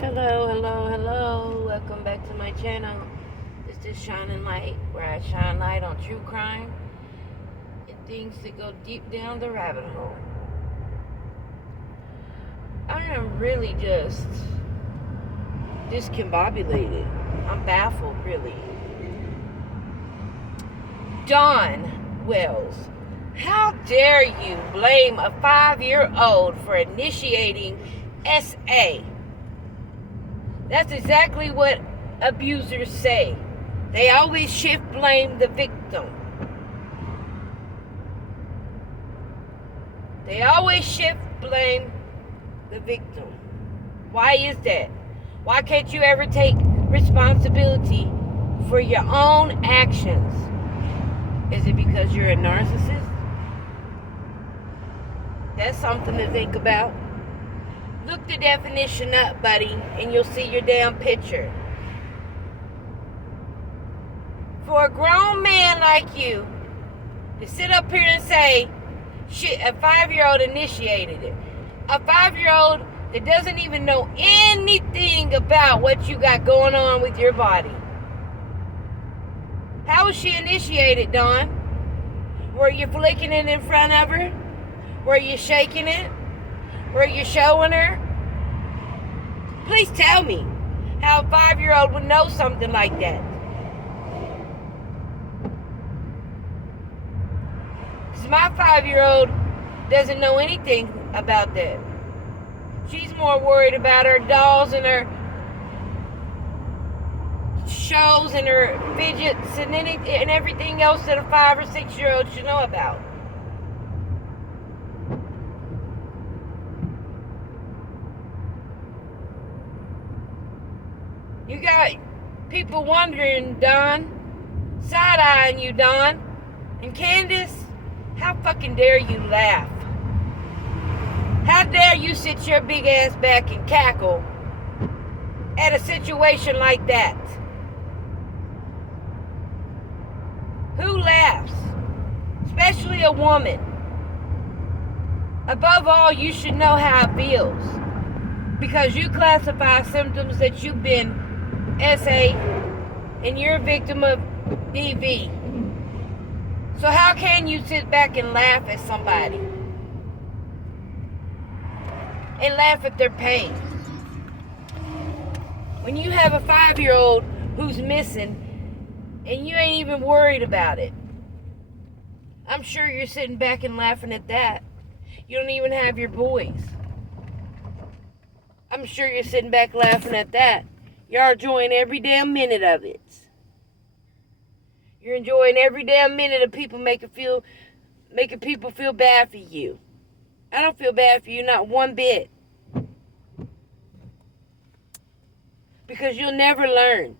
Hello, hello, hello. Welcome back to my channel. This is Shining Light, where I shine light on true crime and things that go deep down the rabbit hole. I am really just discombobulated. I'm baffled, really. Dawn Wells, how dare you blame a 5-year-old for initiating SA? That's exactly what abusers say. They always shift blame the victim. They always shift blame the victim. Why is that? Why can't you ever take responsibility for your own actions? Is it because you're a narcissist? That's something to think about. Look the definition up, buddy, and you'll see your damn picture. For a grown man like you to sit up here and say, shit, a 5-year-old initiated it. A 5-year-old that doesn't even know anything about what you got going on with your body. How was she initiated, Dawn? Were you flicking it in front of her? Were you shaking it? Were you showing her? Please tell me how a 5-year-old would know something like that. Because my 5-year-old doesn't know anything about that. She's more worried about her dolls and her shows and her fidgets and everything else that a 5 or 6-year-old should know about. You got people wondering, Don, side-eyeing you, Don. And Candace, how fucking dare you laugh? How dare you sit your big ass back and cackle at a situation like that? Who laughs? Especially a woman. Above all, you should know how it feels. Because you classify symptoms that you've been SA and you're a victim of DV. So how can you sit back and laugh at somebody? And laugh at their pain? When you have a 5-year-old who's missing and you ain't even worried about it. I'm sure you're sitting back and laughing at that. You don't even have your boys. I'm sure you're sitting back laughing at that. You're enjoying every damn minute of it. You're enjoying every damn minute of people making people feel bad for you. I don't feel bad for you, not one bit. Because you'll never learn.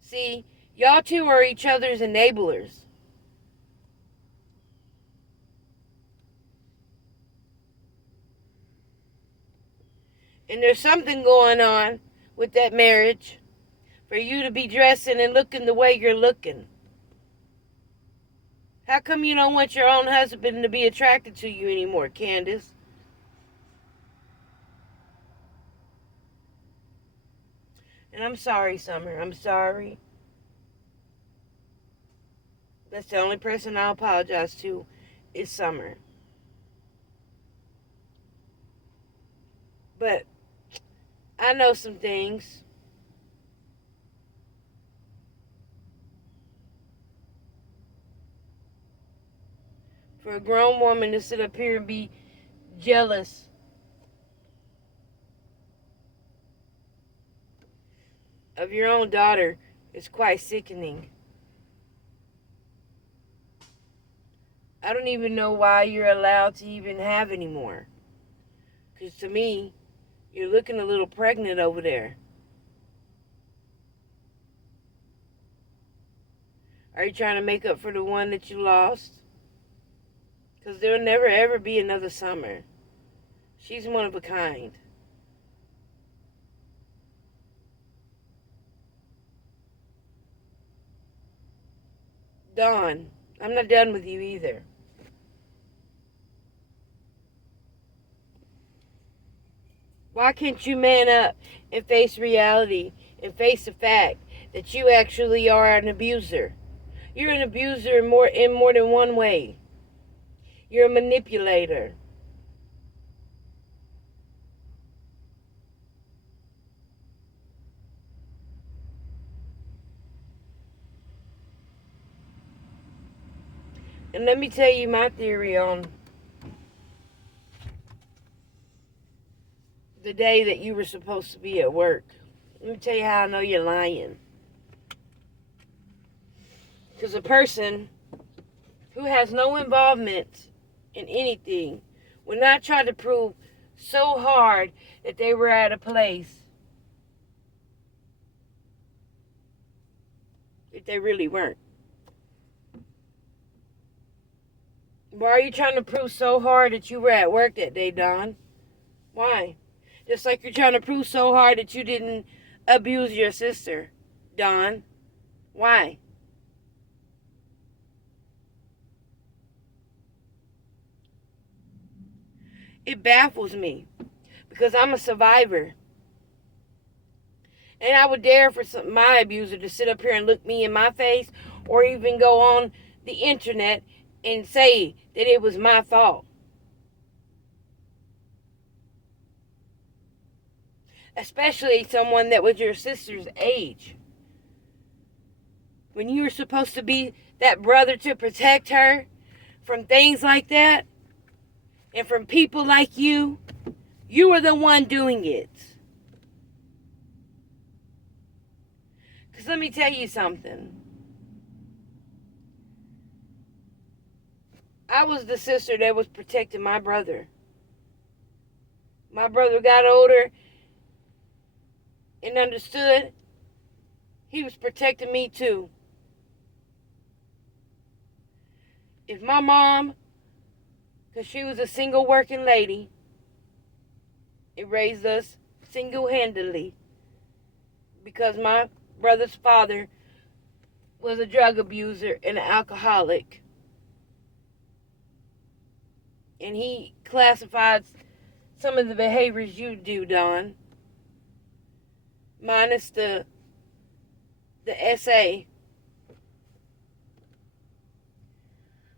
See, y'all two are each other's enablers. And there's something going on with that marriage for you to be dressing and looking the way you're looking. How come you don't want your own husband to be attracted to you anymore, Candace? And I'm sorry, Summer. I'm sorry. That's the only person I'll apologize to is Summer. But I know some things. For a grown woman to sit up here and be jealous of your own daughter is quite sickening. I don't even know why you're allowed to even have any more. Because to me, you're looking a little pregnant over there. Are you trying to make up for the one that you lost? Because there'll never ever be another Summer. She's one of a kind. Dawn, I'm not done with you either. Why can't you man up and face reality and face the fact that you actually are an abuser? You're an abuser in more than one way. You're a manipulator. And let me tell you my theory on the day that you were supposed to be at work. Let me tell you how I know you're lying. Because a person who has no involvement in anything would not try to prove so hard that they were at a place that they really weren't. Why are you trying to prove so hard that you were at work that day, Don? Why? Just like you're trying to prove so hard that you didn't abuse your sister, Don. Why? It baffles me because I'm a survivor. And I would dare for my abuser to sit up here and look me in my face or even go on the internet and say that it was my fault. Especially someone that was your sister's age. When you were supposed to be that brother to protect her from things like that and from people like you, you were the one doing it. Because let me tell you something. I was the sister that was protecting my brother. My brother got older and understood. He was protecting me too. If my mom, because she was a single working lady, it raised us single-handedly because my brother's father was a drug abuser and an alcoholic. And he classified some of the behaviors you do, Don, minus the SA.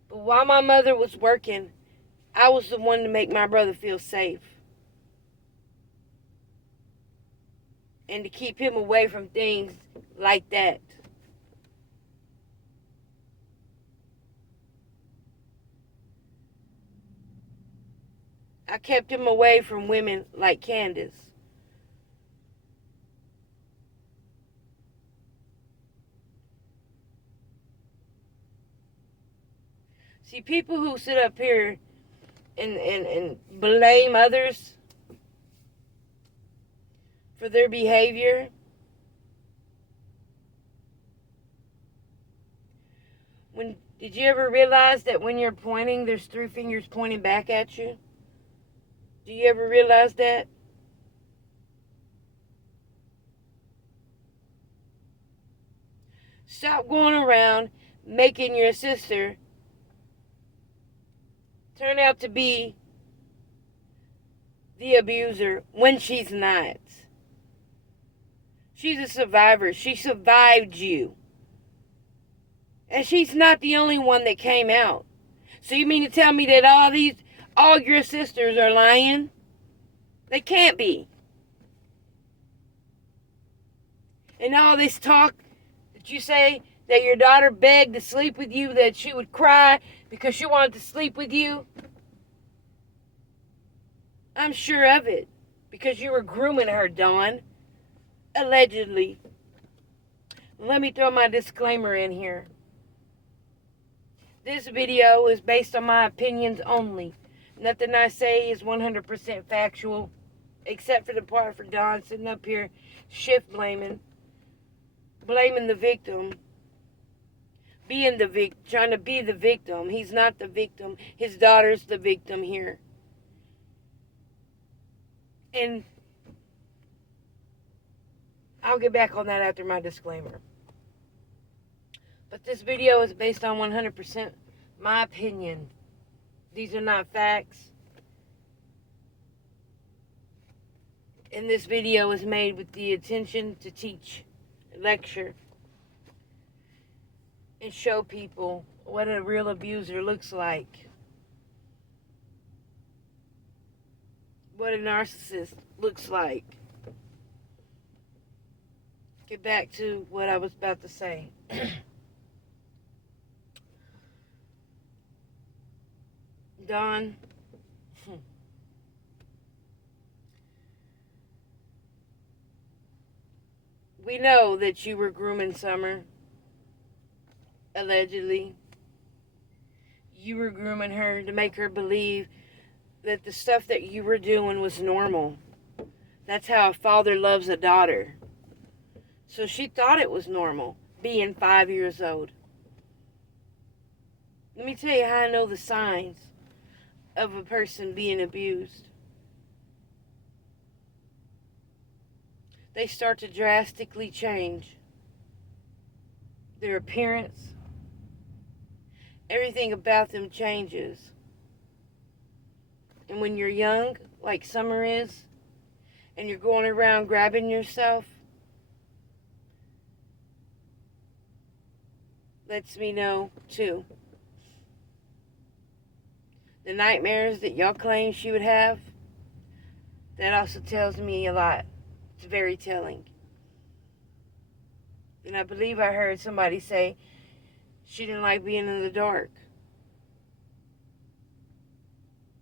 But while my mother was working, I was the one to make my brother feel safe. And to keep him away from things like that. I kept him away from women like Candace. See, people who sit up here and blame others for their behavior, did you ever realize that when you're pointing, there's 3 fingers pointing back at you? Do you ever realize that? Stop going around making your sister turn out to be the abuser when she's not. She's a survivor. She survived you. And she's not the only one that came out. So you mean to tell me that all your sisters are lying? They can't be. And all this talk that you say that your daughter begged to sleep with you, that she would cry because she wanted to sleep with you. I'm sure of it. Because you were grooming her, Dawn. Allegedly. Let me throw my disclaimer in here. This video is based on my opinions only. Nothing I say is 100% factual. Except for the part for Dawn sitting up here shift blaming. Blaming the victim. Trying to be the victim. He's not the victim. His daughter's the victim here. And I'll get back on that after my disclaimer. But this video is based on 100% my opinion. These are not facts. And this video is made with the intention to teach, lecture, and show people what a real abuser looks like. What a narcissist looks like. Get back to what I was about to say. Dawn, we know that you were grooming Summer, allegedly. You were grooming her to make her believe that the stuff that you were doing was normal. That's how a father loves a daughter. So she thought it was normal, being 5 years old. Let me tell you how I know the signs of a person being abused. They start to drastically change. Their appearance, everything about them changes. And when you're young, like Summer is, and you're going around grabbing yourself, lets me know too. The nightmares that y'all claim she would have, that also tells me a lot. It's very telling. And I believe I heard somebody say she didn't like being in the dark.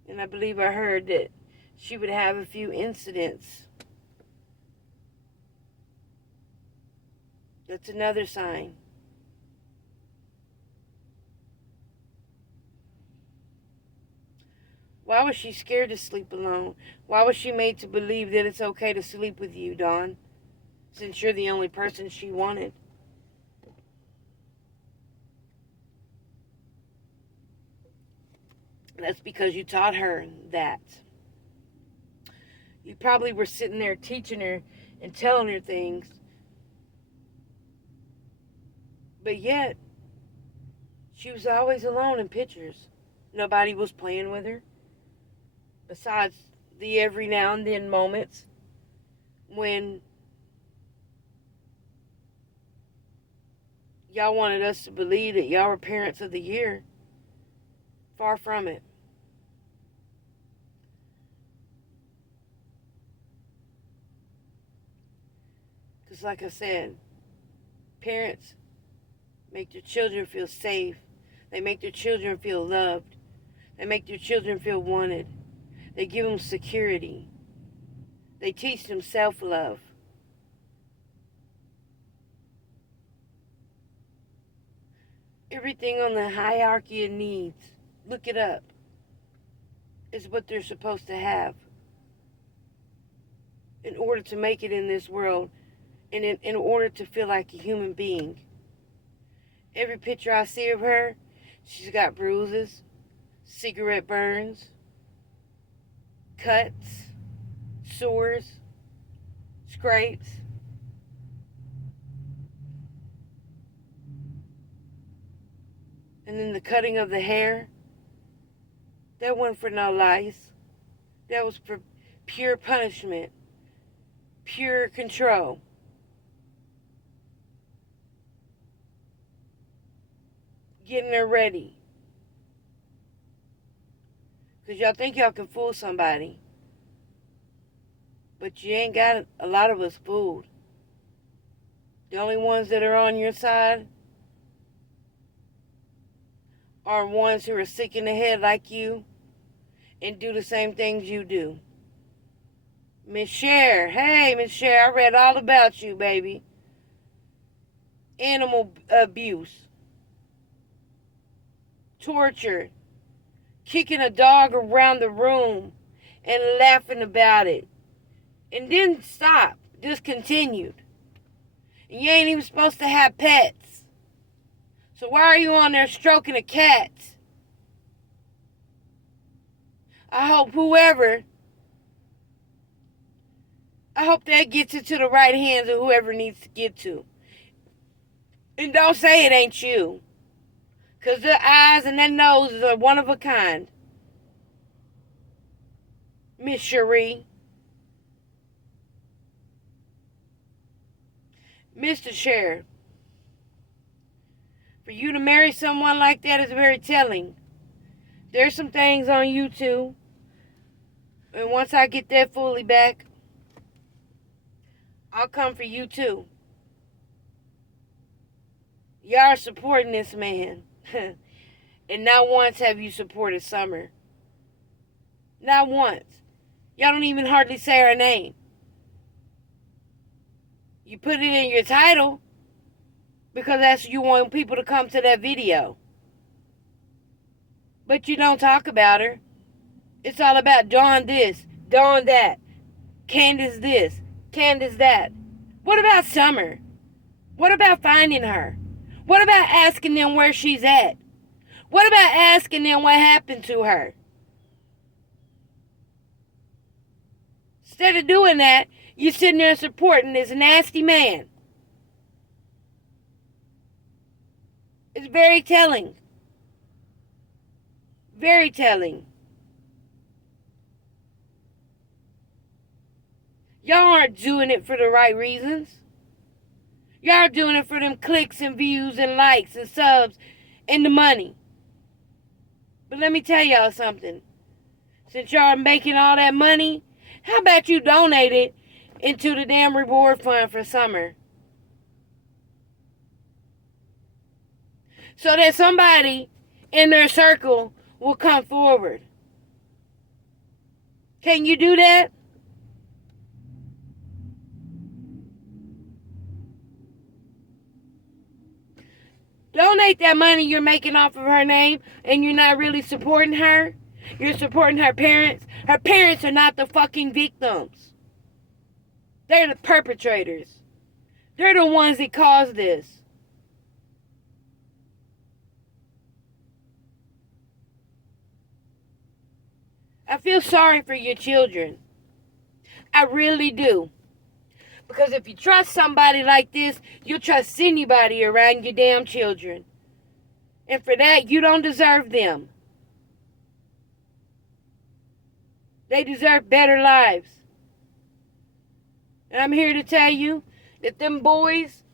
And I believe I heard that she would have a few incidents. That's another sign. Why was she scared to sleep alone? Why was she made to believe that it's okay to sleep with you, Dawn? Since you're the only person she wanted. That's because you taught her that. You probably were sitting there teaching her and telling her things. But yet, she was always alone in pictures. Nobody was playing with her. Besides the every now and then moments when y'all wanted us to believe that y'all were parents of the year. Far from it. Because like I said, parents make their children feel safe. They make their children feel loved. They make their children feel wanted. They give them security. They teach them self-love. Everything on the hierarchy of needs, look it up, is what they're supposed to have in order to make it in this world and in order to feel like a human being. Every picture I see of her, she's got bruises, cigarette burns, cuts, sores, scrapes. And then the cutting of the hair, that wasn't for no lice. That was for pure punishment, pure control. Getting her ready. Because y'all think y'all can fool somebody. But you ain't got a lot of us fooled. The only ones that are on your side are ones who are sick in the head like you and do the same things you do. Miss Cher, hey Miss Cher, I read all about you, baby. Animal abuse, torture, kicking a dog around the room and laughing about it. And didn't stop, just continued. And you ain't even supposed to have pets. So why are you on there stroking a cat? I hope that gets it to the right hands of whoever needs to get to. And don't say it ain't you. Because the eyes and that nose are one of a kind. Miss Cherie. Mr. Sheriff, for you to marry someone like that is very telling. There's some things on YouTube, and once I get that fully back, I'll come for you too. Y'all are supporting this man. And not once have you supported Summer. Not once. Y'all don't even hardly say her name. You put it in your title because that's you want people to come to that video. But you don't talk about her. It's all about Dawn this, Dawn that, Candace this, Candace that. What about Summer? What about finding her? What about asking them where she's at? What about asking them what happened to her? Instead of doing that, you're sitting there supporting this nasty man. It's very telling. Very telling. Y'all aren't doing it for the right reasons. Y'all are doing it for them clicks and views and likes and subs and the money. But let me tell y'all something. Since y'all are making all that money, how about you donate it into the damn reward fund for Summer? So that somebody in their circle will come forward. Can you do that? Donate that money you're making off of her name and you're not really supporting her. You're supporting her parents. Her parents are not the fucking victims. They're the perpetrators. They're the ones that caused this. I feel sorry for your children. I really do. Because if you trust somebody like this, you'll trust anybody around your damn children. And for that, you don't deserve them. They deserve better lives. And I'm here to tell you that them boys,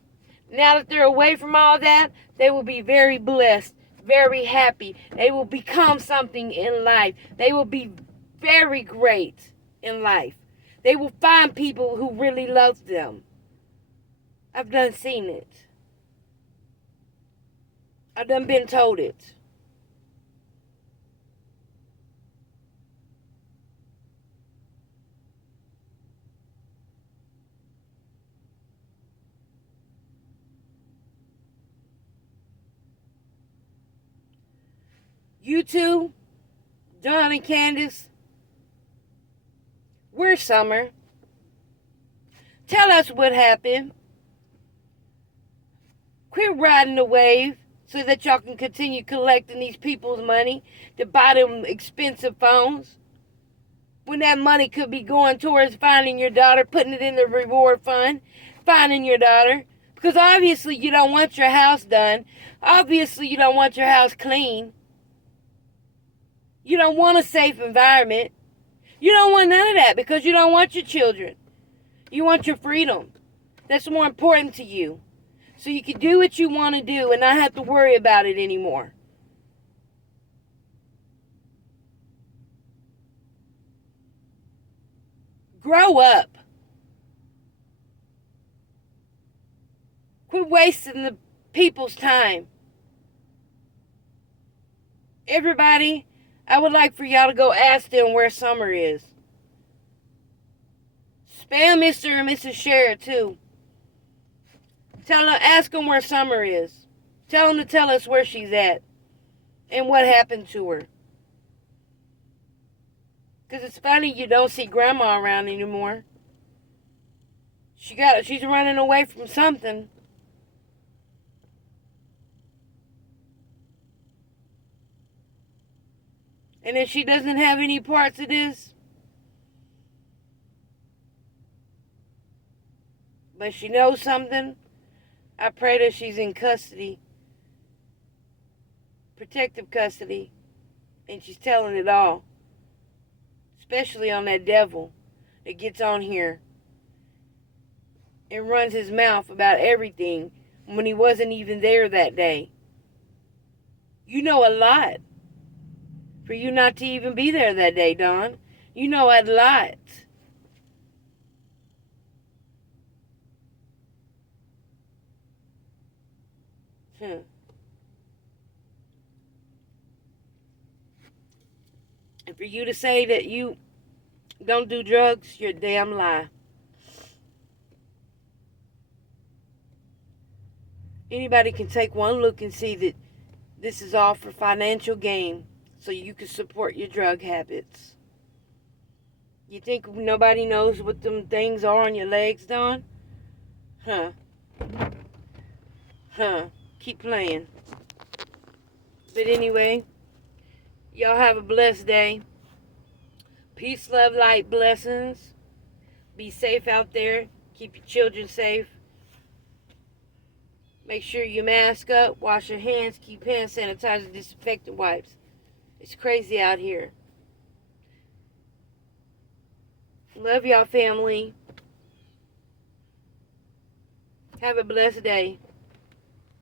now that they're away from all that, they will be very blessed, very happy. They will become something in life. They will be very great in life. They will find people who really love them. I've done seen it. I've done been told it. You two, Dawn and Candace, where's Summer? Tell us what happened. Quit riding the wave so that y'all can continue collecting these people's money to buy them expensive phones. When that money could be going towards finding your daughter, putting it in the reward fund, finding your daughter. Because obviously you don't want your house done. Obviously you don't want your house clean. You don't want a safe environment. You don't want none of that because you don't want your children. You want your freedom. That's more important to you. So you can do what you want to do and not have to worry about it anymore. Grow up. Quit wasting the people's time. Everybody, I would like for y'all to go ask them where Summer is. Spam Mr. and Mrs. Sheriff too. Ask them where Summer is. Tell them to tell us where she's at and what happened to her. Because it's funny you don't see Grandma around anymore. She's running away from something. And if she doesn't have any parts of this, but she knows something, I pray that she's in custody, protective custody, and she's telling it all. Especially on that devil that gets on here and runs his mouth about everything when he wasn't even there that day. You know a lot for you not to even be there that day, Don. You know a lot. Hmm. And for you to say that you don't do drugs, you're a damn lie. Anybody can take one look and see that this is all for financial gain so you can support your drug habits. You think nobody knows what them things are on your legs, Don? Huh. Huh. Keep playing. But anyway, y'all have a blessed day. Peace, love, light, blessings. Be safe out there. Keep your children safe. Make sure you mask up, wash your hands, keep hand sanitizer, disinfectant wipes. It's crazy out here. Love y'all, family. Have a blessed day.